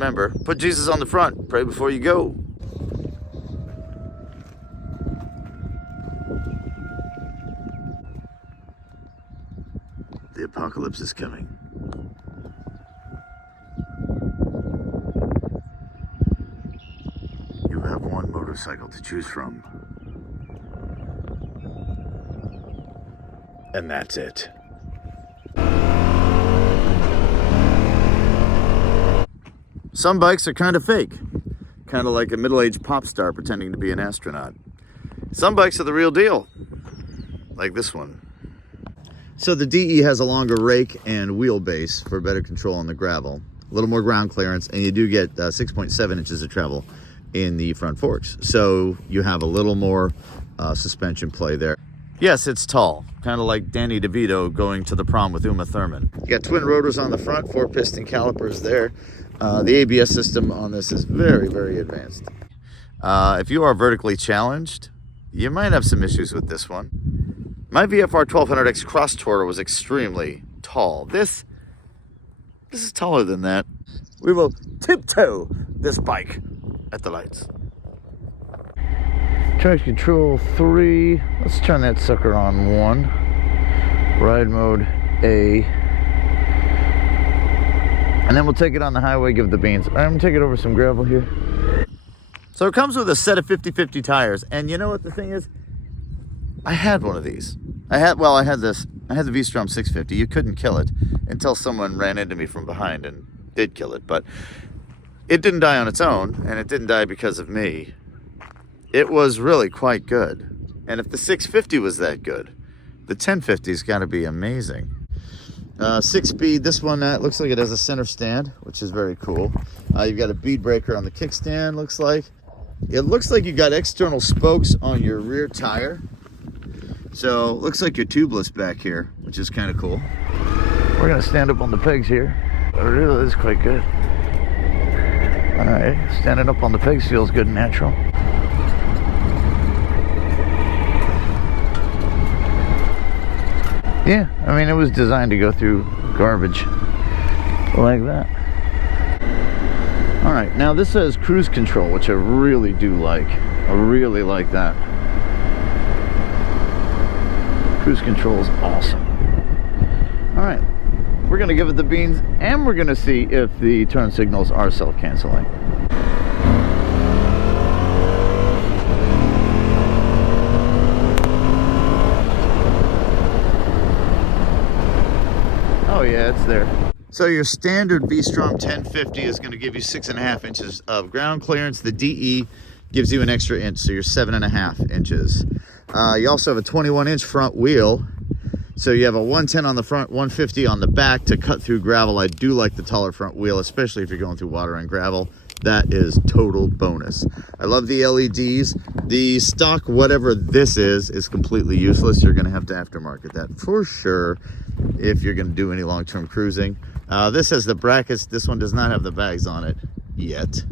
remember, put Jesus on the front. Pray before you go. The apocalypse is coming. You have one motorcycle to choose from. And that's it. Some bikes are kind of fake. Kind of like a middle-aged pop star pretending to be an astronaut. Some bikes are the real deal. Like this one. So the DE has a longer rake and wheelbase for better control on the gravel. A little more ground clearance, and you do get 6.7 inches of travel in the front forks. So you have a little more suspension play there. Yes, it's tall, kind of like Danny DeVito going to the prom with Uma Thurman. You got twin rotors on the front, 4-piston calipers there. The ABS system on this is very, very advanced. If you are vertically challenged, you might have some issues with this one. My VFR 1200X Cross Tourer was extremely tall. This is taller than that. We will tiptoe this bike at the lights. Traction control 3. Let's turn that sucker on 1. Ride mode A. And then we'll take it on the highway, give it the beans. All right, I'm gonna take it over some gravel here. So it comes with a set of 50/50 tires. And you know what the thing is? I had one of these. I had the Vstrom 650. You couldn't kill it until someone ran into me from behind and did kill it. But it didn't die on its own, and it didn't die because of me. It was really quite good. And if the 650 was that good, the 1050's got to be amazing. 6-speed, this one looks like it has a center stand, which is very cool. You've got a bead breaker on the kickstand, looks like. It looks like you got external spokes on your rear tire. So, looks like you're tubeless back here, which is kind of cool. We're going to stand up on the pegs here. It really is quite good. Alright, standing up on the pegs feels good and natural. Yeah, I mean, it was designed to go through garbage like that. Alright, now this says cruise control, which I really do like. I really like that. Cruise control is awesome. Alright, we're going to give it the beans, and we're going to see if the turn signals are self-canceling. Oh yeah, it's there. So your standard Vstrom 1050 is going to give you 6.5 inches of ground clearance. The DE gives you an extra inch, so you're 7.5 inches. You also have a 21-inch front wheel. So you have a 110 on the front, 150 on the back to cut through gravel. I do like the taller front wheel, especially if you're going through water and gravel. That is total bonus. I love the LEDs. The stock, whatever this is completely useless. You're going to have to aftermarket that for sure if you're going to do any long-term cruising. This has the brackets. This one does not have the bags on it yet.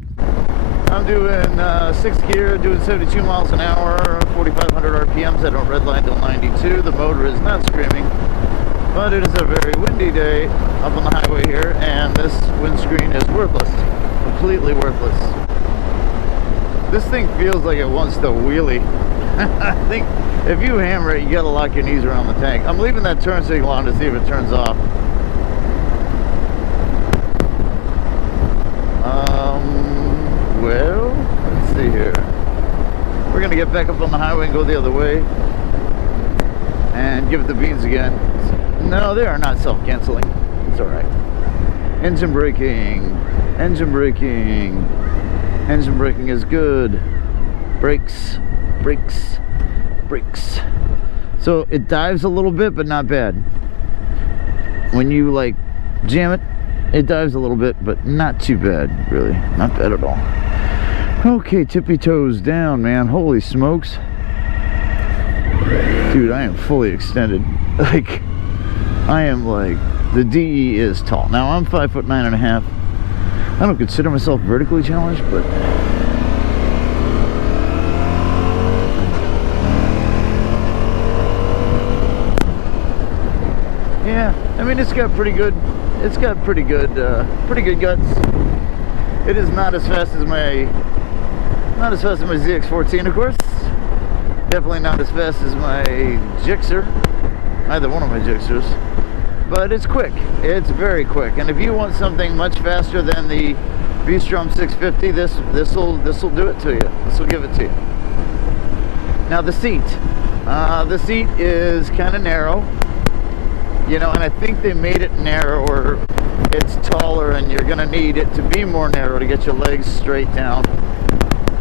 I'm doing 6th gear, doing 72 miles an hour, 4,500 RPMs. I don't redline till 92. The motor is not screaming, but it is a very windy day up on the highway here, and this windscreen is worthless. Completely worthless. This thing feels like it wants to wheelie. I think if you hammer it, you gotta lock your knees around the tank. I'm leaving that turn signal on to see if it turns off. Well, let's see here. We're gonna get back up on the highway and go the other way and give it the beans again. No, they are not self-canceling. It's all right. Engine braking. Engine braking. Engine braking is good. Brakes. Brakes. Brakes. So it dives a little bit, but not bad. When you like jam it, it dives a little bit, but not too bad, really. Not bad at all. Okay, tippy toes down, man. Holy smokes. Dude, I am fully extended. Like, I am like, the DE is tall. Now, I'm 5'9.5". I don't consider myself vertically challenged, but yeah, I mean, it's got pretty good guts. It is not as fast as my ZX14, of course. Definitely not as fast as my Gixxer, either one of my Gixxers. But it's quick. It's very quick. And if you want something much faster than the Vstrom 650, this will do it to you. This will give it to you. Now the seat is kind of narrow, you know, and I think they made it narrower. It's taller, and you're gonna need it to be more narrow to get your legs straight down,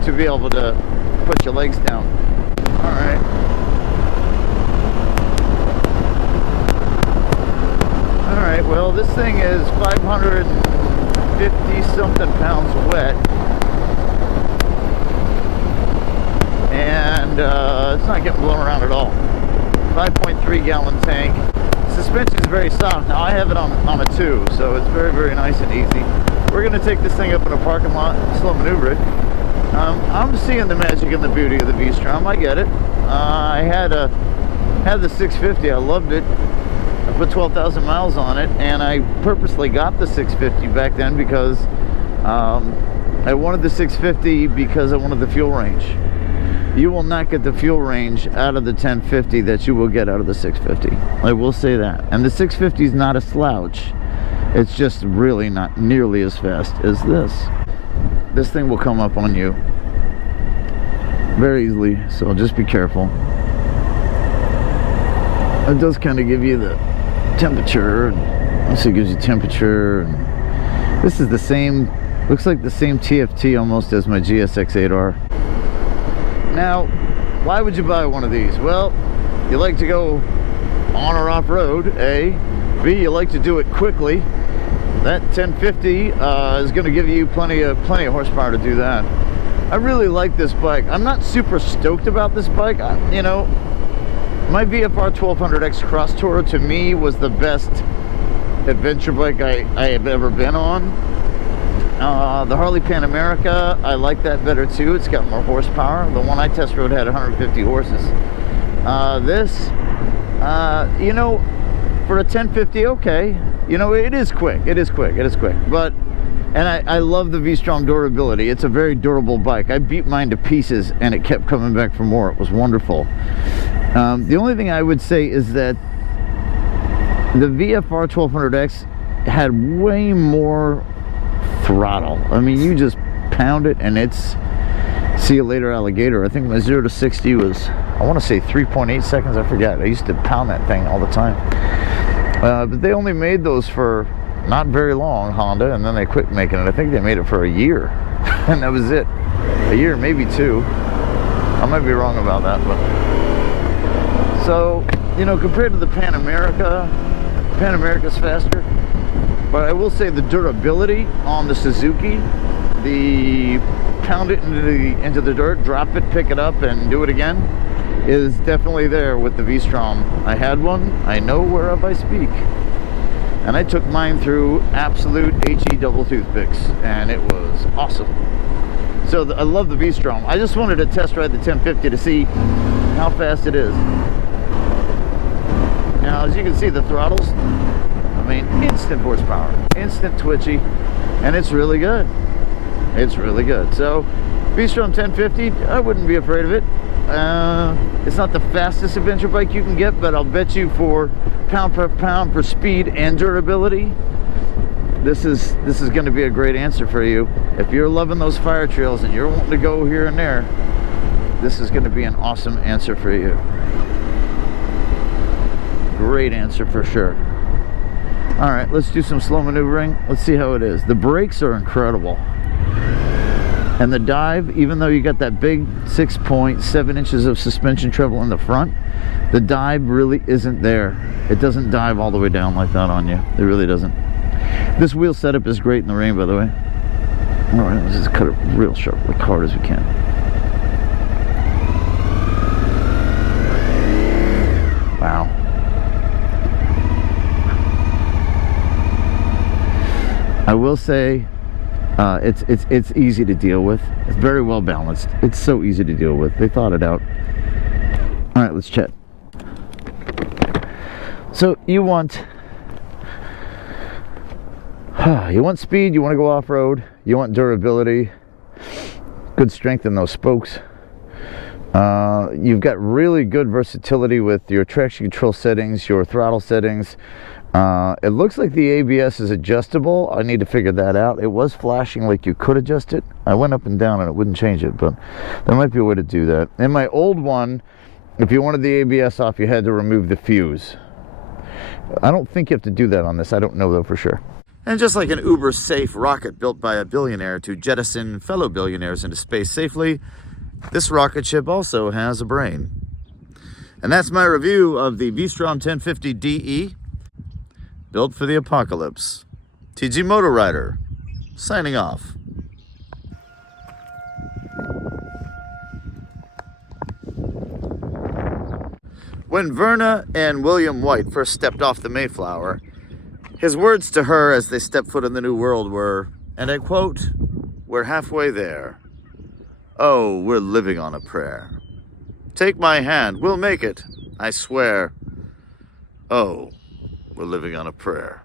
to be able to put your legs down. All right. All right. Well, this thing is 550 something pounds wet. And it's not getting blown around at all. 5.3 gallon tank. Suspension is very soft. Now I have it on a 2, so it's very, very nice and easy. We're going to take this thing up in a parking lot, slow maneuver it. I'm seeing the magic and the beauty of the Vstrom. I get it. I had the 650. I loved it. I put 12,000 miles on it, and I purposely got the 650 back then because I wanted the 650 because I wanted the fuel range. You will not get the fuel range out of the 1050 that you will get out of the 650. I will say that. And the 650 is not a slouch. It's just really not nearly as fast as this. This thing will come up on you very easily, so just be careful. It does kind of give you the temperature. Also gives you temperature. And this is the same, looks like the same TFT almost as my GSX-8R. Now, why would you buy one of these? Well, you like to go on or off road, A. B, you like to do it quickly. That 1050 is going to give you plenty of horsepower to do that. I really like this bike. I'm not super stoked about this bike. You know, my VFR 1200X Cross Tourer to me was the best adventure bike I have ever been on. The Harley Pan America, I like that better too. It's got more horsepower. The one I test rode had 150 horses. You know, for a 1050, okay. You know, it is quick. It is quick. But, and I love the Vstrom durability. It's a very durable bike. I beat mine to pieces, and it kept coming back for more. It was wonderful. The only thing I would say is that the VFR 1200X had way more throttle. I mean, you just pound it and it's see you later alligator. I think my 0 to 60 was, I want to say 3.8 seconds. I forget. I used to pound that thing all the time. But they only made those for not very long, Honda, and then they quit making it. I think they made it for a year and that was it. A year, maybe 2. I might be wrong about that, but so, you know, compared to the Pan America's faster. But I will say the durability on the Suzuki, the pound it into the dirt, drop it, pick it up, and do it again, is definitely there with the Vstrom. I had one. I know whereof I speak. And I took mine through absolute HE double toothpicks, and it was awesome. So I love the Vstrom. I just wanted to test ride the 1050 to see how fast it is. Now, as you can see, the throttles, I mean, instant horsepower, instant twitchy, and it's really good. It's really good. So, Vstrom 1050, I wouldn't be afraid of it. It's not the fastest adventure bike you can get, but I'll bet you for pound per pound for speed and durability, this is going to be a great answer for you. If you're loving those fire trails and you're wanting to go here and there, this is going to be an awesome answer for you. Great answer for sure. All right, let's do some slow maneuvering. Let's see how it is. The brakes are incredible. And the dive, even though you got that big 6.7 inches of suspension treble in the front, the dive really isn't there. It doesn't dive all the way down like that on you. It really doesn't. This wheel setup is great in the rain, by the way. All right, let's just cut it real sharp, like hard as we can. Wow. I will say it's easy to deal with. It's very well balanced. It's so easy to deal with. They thought it out. All right, let's chat. So you want speed, you want to go off-road, You want durability, good strength in those spokes. You've got really good versatility with your traction control settings, your throttle settings. It looks like the ABS is adjustable. I need to figure that out. It was flashing like you could adjust it. I went up and down and it wouldn't change it, but there might be a way to do that. In my old one, if you wanted the ABS off, you had to remove the fuse. I don't think you have to do that on this. I don't know though for sure. And just like an uber-safe rocket built by a billionaire to jettison fellow billionaires into space safely, this rocket ship also has a brain. And that's my review of the Vstrom 1050 DE, built for the apocalypse. TG MotoRider, signing off. When Verna and William White first stepped off the Mayflower, his words to her as they stepped foot in the New World were, and I quote, "We're halfway there. Oh, we're living on a prayer. Take my hand, we'll make it, I swear. Oh, we're living on a prayer."